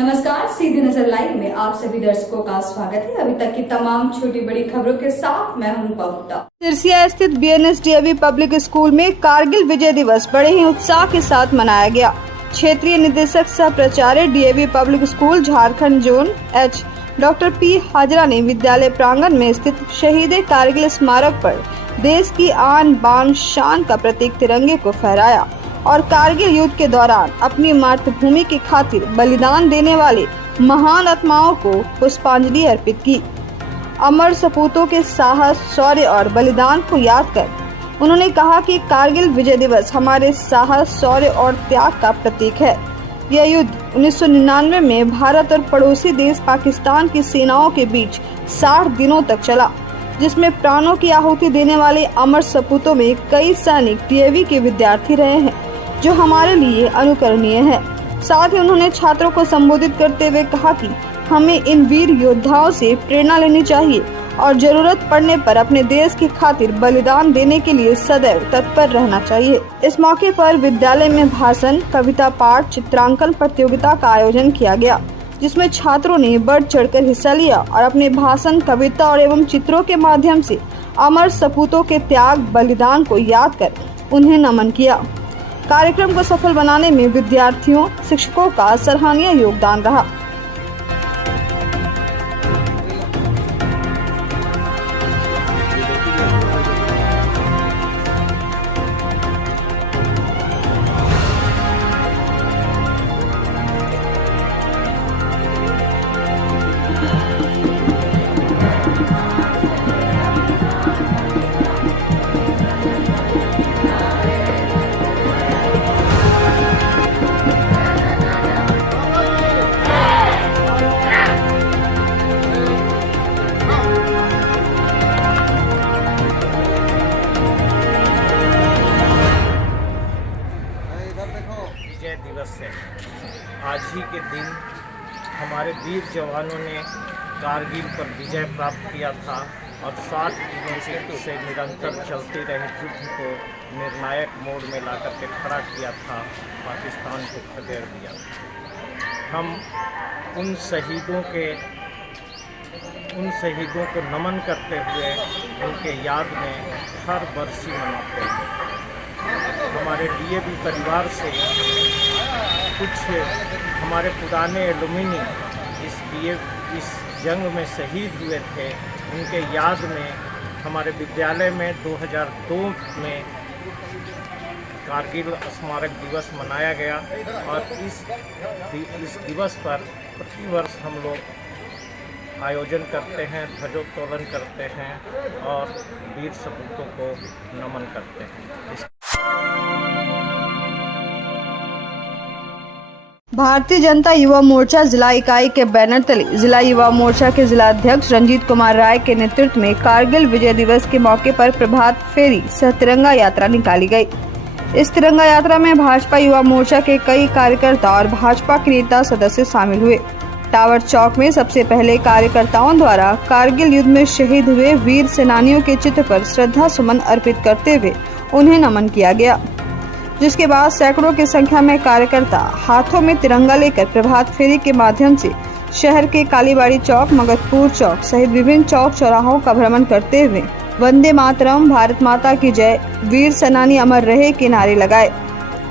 नमस्कार, सीधी नजर लाइव में आप सभी दर्शकों का स्वागत है। अभी तक की तमाम छोटी बड़ी खबरों के साथ मैं हूं रूपा गुप्ता। सिरसिया स्थित बीएनएस डीएवी पब्लिक स्कूल में कारगिल विजय दिवस बड़े ही उत्साह के साथ मनाया गया। क्षेत्रीय निदेशक सह प्राचार्य DAV public school Jharkhand zone H doctor P Hazra ने विद्यालय प्रांगण में स्थित शहीद कारगिल स्मारक पर देश की आन बान शान का प्रतीक तिरंगे को फहराया और कारगिल युद्ध के दौरान अपनी मातृभूमि की खातिर बलिदान देने वाले महान आत्माओं को पुष्पांजलि अर्पित की। अमर सपूतों के साहस, शौर्य और बलिदान को याद कर उन्होंने कहा कि कारगिल विजय दिवस हमारे साहस, शौर्य और त्याग का प्रतीक है। यह युद्ध 1999 में भारत और पड़ोसी देश पाकिस्तान की सेनाओं के बीच 60 दिनों तक चला, जिसमें प्राणों की आहुति देने वाले अमर सपूतों में कई सैनिक डीएवी के विद्यार्थी रहे हैं, जो हमारे लिए अनुकरणीय है। साथ ही उन्होंने छात्रों को संबोधित करते हुए कहा कि हमें इन वीर योद्धाओं से प्रेरणा लेनी चाहिए और जरूरत पड़ने पर अपने देश की खातिर बलिदान देने के लिए सदैव तत्पर रहना चाहिए। इस मौके पर विद्यालय में भाषण, कविता पाठ, चित्रांकन प्रतियोगिता का आयोजन किया गया, जिसमें छात्रों ने बढ़ चढ़कर हिस्सा लिया और अपने भाषण, कविता और एवं चित्रों के माध्यम से अमर सपूतों के त्याग, बलिदान को याद कर उन्हें नमन किया। कार्यक्रम को सफल बनाने में विद्यार्थियों, शिक्षकों का सराहनीय योगदान रहा। विजय दिवस है। आज ही के दिन हमारे वीर जवानों ने कारगिल पर विजय प्राप्त किया था और 60 दिनों से निरंतर चलते रहे युद्ध को निर्णायक मोड़ में लाकर के खड़ा किया था, पाकिस्तान को खदेड़ दिया। हम उन शहीदों को नमन करते हुए उनके याद में हर बरसी मनाते हैं। हमारे डीएवी परिवार से कुछ हमारे पुराने एलुमिनी इस जंग में शहीद हुए थे, उनके याद में हमारे विद्यालय में 2002 में कारगिल स्मारक दिवस मनाया गया और इस दिवस पर प्रतिवर्ष हम लोग आयोजन करते हैं, ध्वजोत्तोलन करते हैं और वीर सपूतों को नमन करते हैं। भारतीय जनता युवा मोर्चा जिला इकाई के बैनर तले जिला युवा मोर्चा के जिला अध्यक्ष रंजीत कुमार राय के नेतृत्व में कारगिल विजय दिवस के मौके पर प्रभात फेरी सह तिरंगा यात्रा निकाली गई। इस तिरंगा यात्रा में भाजपा युवा मोर्चा के कई कार्यकर्ता और भाजपा के नेता सदस्य शामिल हुए। टावर चौक में सबसे पहले कार्यकर्ताओं द्वारा कारगिल युद्ध में शहीद हुए वीर सेनानियों के चित्र पर श्रद्धा सुमन अर्पित करते हुए उन्हें नमन किया गया, जिसके बाद सैकड़ों की संख्या में कार्यकर्ता हाथों में तिरंगा लेकर प्रभात फेरी के माध्यम से शहर के कालीबाड़ी चौक, मगधपुर चौक सहित विभिन्न चौक चौराहों का भ्रमण करते हुए वंदे मातरम, भारत माता की जय, वीर सेनानी अमर रहे के नारे लगाए।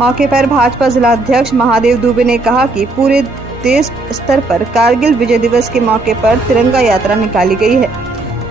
मौके पर भाजपा जिला अध्यक्ष महादेव दुबे ने कहा कि पूरे देश स्तर पर कारगिल विजय दिवस के मौके पर तिरंगा यात्रा निकाली गई है।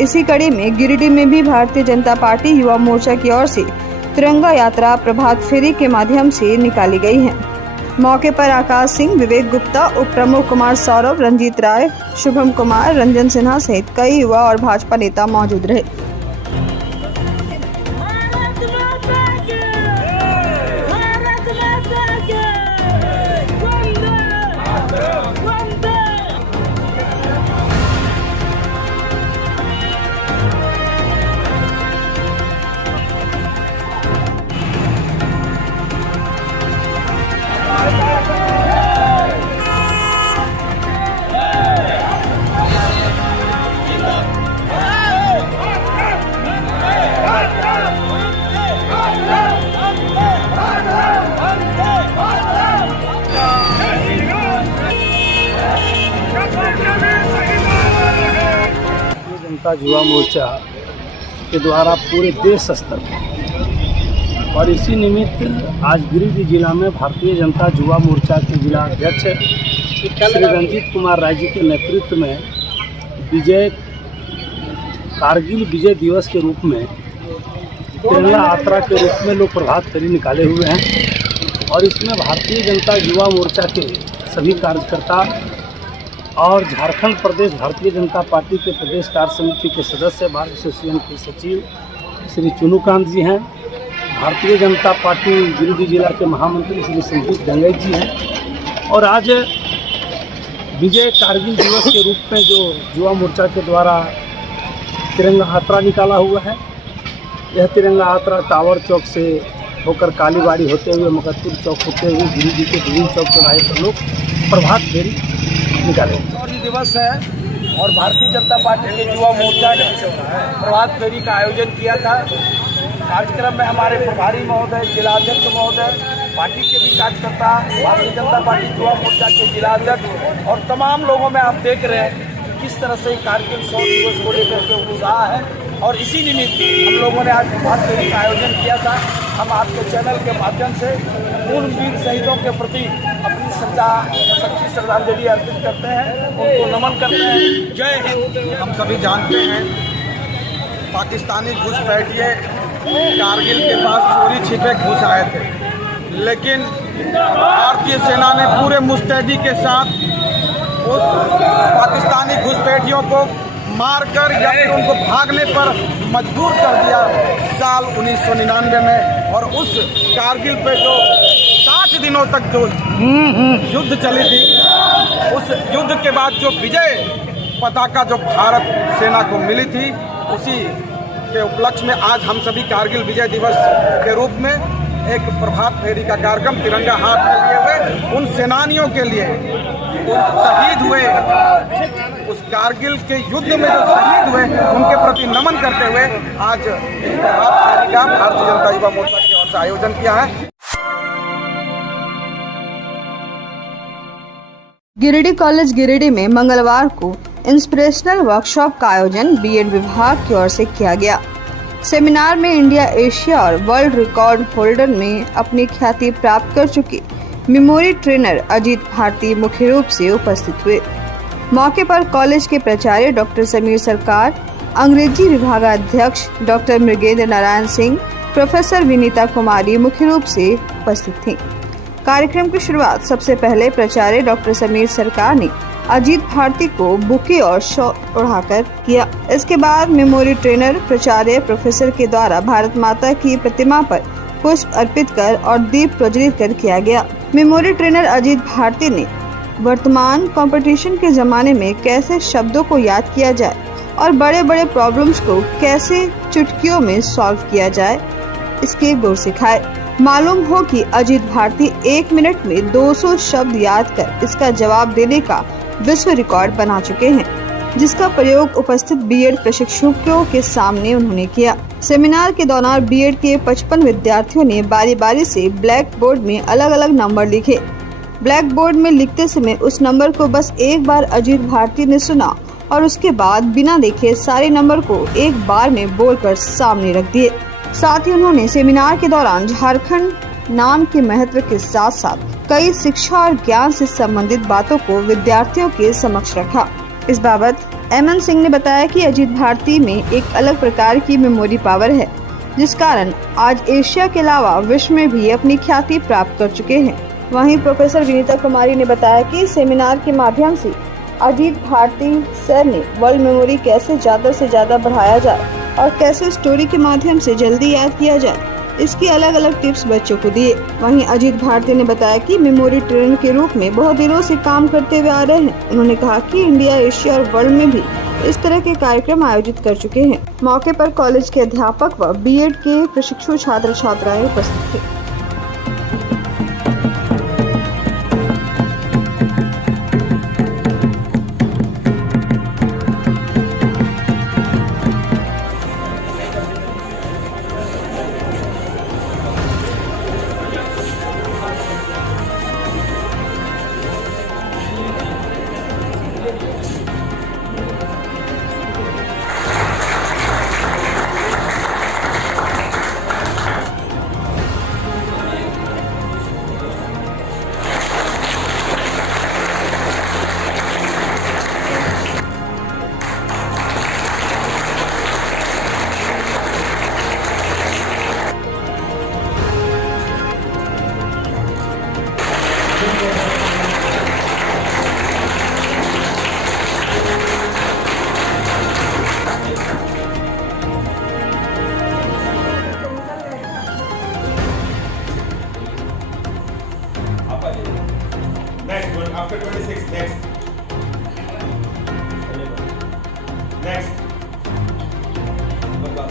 इसी कड़ी में गिरिडीह में भी भारतीय जनता पार्टी युवा मोर्चा की ओर से तिरंगा यात्रा प्रभात फेरी के माध्यम से निकाली गई है। मौके पर आकाश सिंह, विवेक गुप्ता, उप प्रमुख कुमार सौरभ, रंजीत राय, शुभम कुमार, रंजन सिन्हा सहित कई युवा और भाजपा नेता मौजूद रहे। जनता युवा मोर्चा के द्वारा पूरे देश स्तर पर और इसी निमित्त आज गिरिडीह जिला में भारतीय जनता युवा मोर्चा के जिला अध्यक्ष श्री रंजीत कुमार राय जी के नेतृत्व में कारगिल विजय दिवस के रूप में तिरंगा यात्रा के रूप में लोग प्रभात फेरी निकाले हुए हैं और इसमें भारतीय जनता युवा मोर्चा के सभी कार्यकर्ता और झारखंड प्रदेश भारतीय जनता पार्टी के प्रदेश कार्य समिति के सदस्य बार एसोसिएशन के सचिव श्री चुनूकांत जी हैं, भारतीय जनता पार्टी गिरिडीह जिला के महामंत्री श्री संदीप दंगई जी हैं और आज विजय कारगिल दिवस के रूप में जो युवा मोर्चा के द्वारा तिरंगा यात्रा निकाला हुआ है, यह तिरंगा यात्रा टावर चौक से होकर कालीबाड़ी होते हुए मुकद्दर चौक होते हुए गिरिडीह के विभिन्न चौक चौराहे पर लोग प्रभात फेरी निकाले। दिवस है और भारतीय जनता पार्टी के युवा मोर्चा ने प्रभात फेरी का आयोजन किया था। कार्यक्रम में हमारे प्रभारी महोदय, जिलाध्यक्ष महोदय, पार्टी के भी कार्यकर्ता, भारतीय जनता पार्टी युवा मोर्चा के जिलाध्यक्ष और तमाम लोगों में आप देख रहे हैं कि किस तरह से कारगिल 100 दिवस को लेकर के उत्साह है और इसी निमित्त हम लोगों ने आज प्रभात फेरी का आयोजन किया था। हम आपके चैनल के माध्यम से उन वीर शहीदों के प्रति अपनी सच्ची श्रद्धांजलि अर्पित करते हैं, उनको नमन करते हैं। जय हिंद। हम सभी जानते हैं पाकिस्तानी घुसपैठिए कारगिल के पास चोरी छिपे घुस आए थे, लेकिन भारतीय सेना ने पूरे मुस्तैदी के साथ उस पाकिस्तानी घुसपैठियों को मारकर या फिर उनको भागने पर मजबूर कर दिया साल 1999 में। और उस कारगिल पे जो 60 दिनों तक जो युद्ध चली थी, उस युद्ध के बाद जो विजय पताका जो भारत सेना को मिली थी, उसी के उपलक्ष्य में आज हम सभी कारगिल विजय दिवस के रूप में एक प्रभात फेरी का कार्यक्रम तिरंगा हाथ में लिए हुए उन सेनानियों के लिए, उन शहीद हुए, उस कारगिल के युद्ध में जो शहीद हुए उनके प्रति नमन करते हुए आज प्रभात फेरी का भारतीय जनता युवा मोर्चा की ओर से आयोजन किया है। गिरिडीह कॉलेज गिरिडीह में मंगलवार को इंस्पिरेशनल वर्कशॉप का आयोजन बीएड विभाग की ओर से किया गया। सेमिनार में इंडिया, एशिया और वर्ल्ड रिकॉर्ड होल्डर में अपनी ख्याति प्राप्त कर चुके मेमोरी ट्रेनर अजीत भारती मुख्य रूप से उपस्थित हुए। मौके पर कॉलेज के प्राचार्य डॉक्टर समीर सरकार, अंग्रेजी विभागाध्यक्ष डॉक्टर मृगेंद्र नारायण सिंह, प्रोफेसर विनीता कुमारी मुख्य रूप से उपस्थित थीं। कार्यक्रम की शुरुआत सबसे पहले प्राचार्य डॉक्टर समीर सरकार ने अजीत भारती को बुके और शॉल ओढ़ाकर किया। इसके बाद मेमोरी ट्रेनर प्राचार्य प्रोफेसर के द्वारा भारत माता की प्रतिमा पर पुष्प अर्पित कर और दीप प्रज्वलित कर किया गया। मेमोरी ट्रेनर अजीत भारती ने वर्तमान कंपटीशन के जमाने में कैसे शब्दों को याद किया जाए और बड़े बड़े प्रॉब्लम्स को कैसे चुटकियों में सॉल्व किया जाए, इसके गुर सिखाए। मालूम हो कि अजीत भारती 1 मिनट में 200 शब्द याद कर इसका जवाब देने का विश्व रिकॉर्ड बना चुके हैं, जिसका प्रयोग उपस्थित बीएड प्रशिक्षुओं के सामने उन्होंने किया। सेमिनार के दौरान बीएड के 55 विद्यार्थियों ने बारी बारी से ब्लैक बोर्ड में अलग अलग नंबर लिखे। ब्लैक बोर्ड में लिखते समय उस नंबर को बस एक बार अजीत भारती ने सुना और उसके बाद बिना देखे सारे नंबर को एक बार में बोलकर सामने रख दिए। साथ ही उन्होंने सेमिनार के दौरान झारखंड नाम के महत्व के साथ साथ कई शिक्षा और ज्ञान से संबंधित बातों को विद्यार्थियों के समक्ष रखा। इस बाबत एमएन सिंह ने बताया कि अजीत भारती में एक अलग प्रकार की मेमोरी पावर है, जिस कारण आज एशिया के अलावा विश्व में भी अपनी ख्याति प्राप्त कर चुके हैं। वहीं प्रोफेसर विनीता कुमारी ने बताया कि सेमिनार के माध्यम से अजीत भारती सर ने वर्ल्ड मेमोरी कैसे ज्यादा से ज्यादा बढ़ाया जाए और कैसे स्टोरी के माध्यम से जल्दी याद किया जाए, इसकी अलग अलग टिप्स बच्चों को दिए। वहीं अजीत भारती ने बताया कि मेमोरी ट्रेनर के रूप में बहुत दिनों से काम करते हुए आ रहे हैं। उन्होंने कहा कि इंडिया, एशिया और वर्ल्ड में भी इस तरह के कार्यक्रम आयोजित कर चुके हैं। मौके पर कॉलेज के अध्यापक व बीएड के प्रशिक्षु छात्र छात्राएं उपस्थित थे।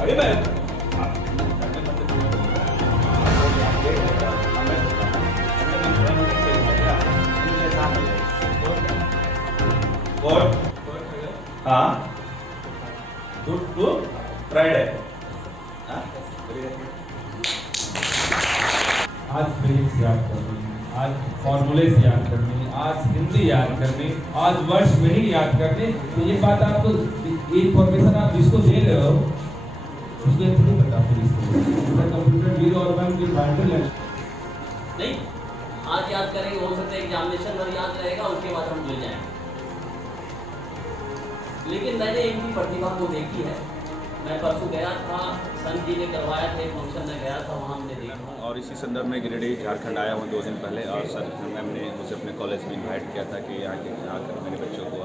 हाँ टू फ्राइडे आज फिजिक्स याद करनी, आज फॉर्मूलेस याद करनी, आज हिंदी याद करनी, आज वर्ष में ही याद करनी। तो ये बात आपको, ये इन्फॉर्मेशन आप जिसको दे रहे हो उसको नहीं पता फिजिक्स कंप्यूटर जीरो और वन की बाइंडर नहीं, आज याद करेंगे, हो सकता है एग्जामिनेशन में याद रहेगा, उसके बाद हम भूल जाएंगे। लेकिन मैंने एक भी प्रतिभा को देखी है। मैं परसों गया था, संत जी ने करवाया थे, फंक्शन में गया था, वहाँ हमने देखा। और इसी संदर्भ में गिरिडीह झारखंड आया हूँ 2 दिन पहले, और सर मैम ने मुझे अपने कॉलेज में इनवाइट किया था कि यहाँ आकर मेरे बच्चों को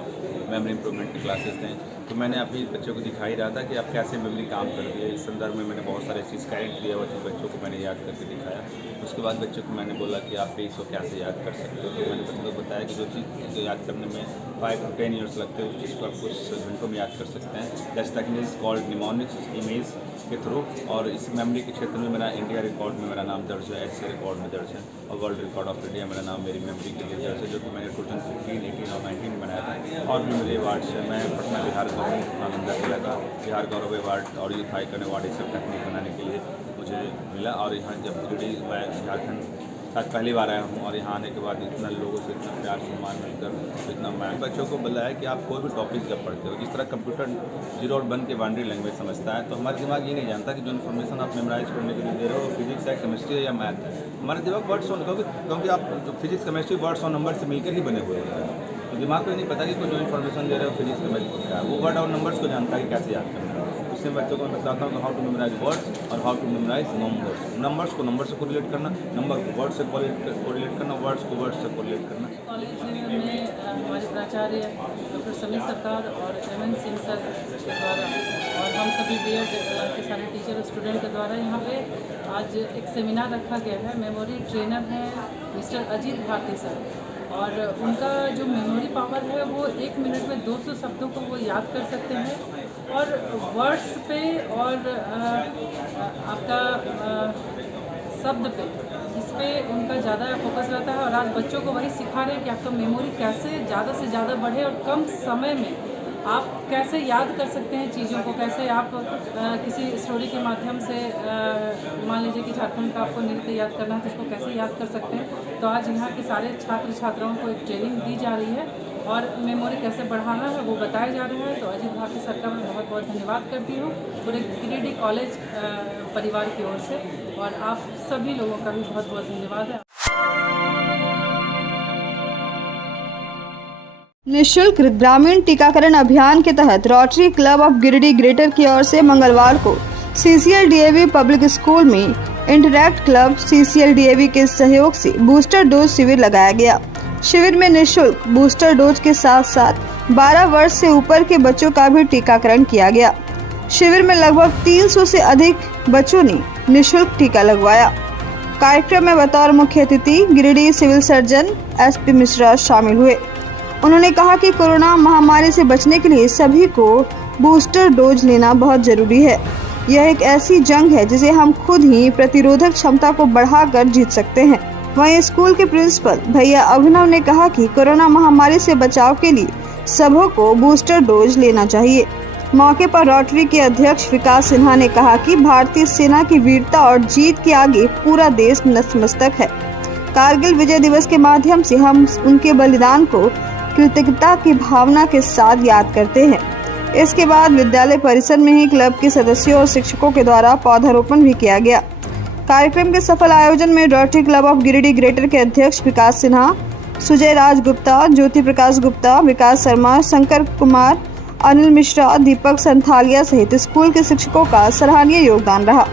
मेमोरी इंप्रूवमेंट की क्लासेस दें। तो मैंने अभी बच्चों को दिखाई रहा था कि आप कैसे मेमोरी काम करती है। इस संदर्भ में मैंने बहुत सारे चीज़ गाइड दिया हुआ, बच्चों को मैंने याद करके दिखाया। उसके बाद बच्चों को मैंने बोला कि आप इसको कैसे याद कर सकते हो। तो मैंने बच्चों को बताया कि जो चीज़ याद करने में 5 to 10 ईयर्स लगते हैं, उस चीज़ को आप कुछ घंटों में याद कर सकते हैं। That's technique is called mnemonics image के थ्रू। और इस मेमोरी के क्षेत्र में मेरा इंडिया रिकॉर्ड में मेरा नाम दर्ज है, एचसी रिकॉर्ड में दर्ज है, और वर्ल्ड रिकॉर्ड ऑफ इंडिया मेरा नाम मेरी मेमोरी के लिए दर्ज है, जो कि मैंने 2015, 18 और 19 में बनाया था। और भी मेरे अवार्ड्स हैं। मैं पटना बिहार गौरव नालंदा जिला का बिहार गौरव अवार्ड और यूथ आइकन अवार्ड इस सब टेक्निक बनाने के लिए मुझे मिला। और यहाँ जब गिरिडीह मैं झारखंड आज पहली बार आया हूँ, और यहाँ आने के बाद इतना लोगों से इतना प्यार सम्मान मिलकर इतना, मैं बच्चों को बताया कि आप कोई भी टॉपिक जब पढ़ते हो, जिस तरह कंप्यूटर जीरो और वन के बाउंड्री लैंग्वेज समझता है, तो हमारा दिमाग ये नहीं जानता कि जो इन्फॉर्मेशन आप मेमोराइज करने के लिए दे रहे हो फिजिक्स है, केमिस्ट्री है या मैथ है। हमारा दिमाग वर्ड्स ऑन, क्योंकि आप जो फिजिक्स केमिस्ट्री वर्ड्स और नंबर से मिलकर ही बने हुए होते हैं। तो दिमाग को नहीं पता कि कोई जो इन्फॉर्मेशन दे रहे हो फिजिक्स केमिस्ट्री का, वो वर्ड और नंबर्स को जानता है कि कैसे याद करना है। इससे बच्चों को मैं बताता हूँ हाउ टू मेमोराइज वर्ड्स और how to memorise numbers. Numbers को नंबर से कोरिलेट करना, नंबर को वर्ड से कोरिलेट करना, वर्ड्स को वर्ड से कोरिलेट करना। कॉलेज में हमारे प्राचार्य डॉक्टर समीर सरकार और एमएन सिंह सर के द्वारा और हम सभी बीएड के सारे टीचर और स्टूडेंट के द्वारा यहाँ पे आज एक सेमिनार रखा गया है। मेमोरी ट्रेनर हैं मिस्टर अजीत भारती सर, और उनका जो मेमोरी पावर है वो 1 मिनट में 200 शब्दों को वो याद कर सकते हैं। और वर्ड्स पे और आपका शब्द पे, इस पे उनका ज़्यादा फोकस रहता है। और आज बच्चों को वही सिखा रहे हैं कि आपका मेमोरी कैसे ज़्यादा से ज़्यादा बढ़े और कम समय में आप कैसे याद कर सकते हैं चीज़ों को, कैसे आप किसी स्टोरी के माध्यम से मान लीजिए कि झारखंड का आपको नृत्य याद करना है तो उसको कैसे याद कर सकते हैं। तो आज यहाँ के सारे छात्र छात्राओं को एक ट्रेनिंग दी जा रही है और मेमोरी कैसे बढ़ाना है वो बताया जा रहा है। तो अजीत भारती सर का मैं बहुत बहुत धन्यवाद करती हूँ पूरे गिरिडीह कॉलेज परिवार की ओर से, और आप सभी लोगों का भी बहुत बहुत धन्यवाद है। निःशुल्क ग्रामीण टीकाकरण अभियान के तहत rotary club of Giridih greater की ओर से मंगलवार को सीसीएल डीएवी पब्लिक स्कूल में इंटरैक्ट क्लब सीसीएल डीएवी के सहयोग से बूस्टर डोज शिविर लगाया गया। शिविर में निःशुल्क बूस्टर डोज के साथ साथ 12 वर्ष से ऊपर के बच्चों का भी टीकाकरण किया गया। शिविर में लगभग 300 से अधिक बच्चों ने निःशुल्क टीका लगवाया। कार्यक्रम में बतौर मुख्य अतिथि Giridih civil surgeon SP Mishra शामिल हुए। उन्होंने कहा कि कोरोना महामारी से बचने के लिए सभी को बूस्टर डोज लेना बहुत जरूरी है। यह एक ऐसी जंग है जिसे हम खुद ही प्रतिरोधक क्षमता को बढ़ाकर जीत सकते हैं। वहीं स्कूल के प्रिंसिपल भैया अभिनव ने कहा कि कोरोना महामारी से बचाव के लिए सबों को बूस्टर डोज लेना चाहिए। मौके पर रोटरी के अध्यक्ष विकास सिन्हा ने कहा कि भारतीय सेना की वीरता और जीत के आगे पूरा देश नतमस्तक है। कारगिल विजय दिवस के माध्यम से हम उनके बलिदान को कृतज्ञता की भावना के साथ याद करते हैं। इसके बाद विद्यालय परिसर में ही क्लब के सदस्यों और शिक्षकों के द्वारा पौधारोपण भी किया गया। कार्यक्रम के सफल आयोजन में rotary club of Giridih greater के अध्यक्ष विकास सिन्हा, सुजय राज गुप्ता, ज्योति प्रकाश गुप्ता, विकास शर्मा, शंकर कुमार, अनिल मिश्रा, दीपक संथालिया सहित स्कूल के शिक्षकों का सराहनीय योगदान रहा।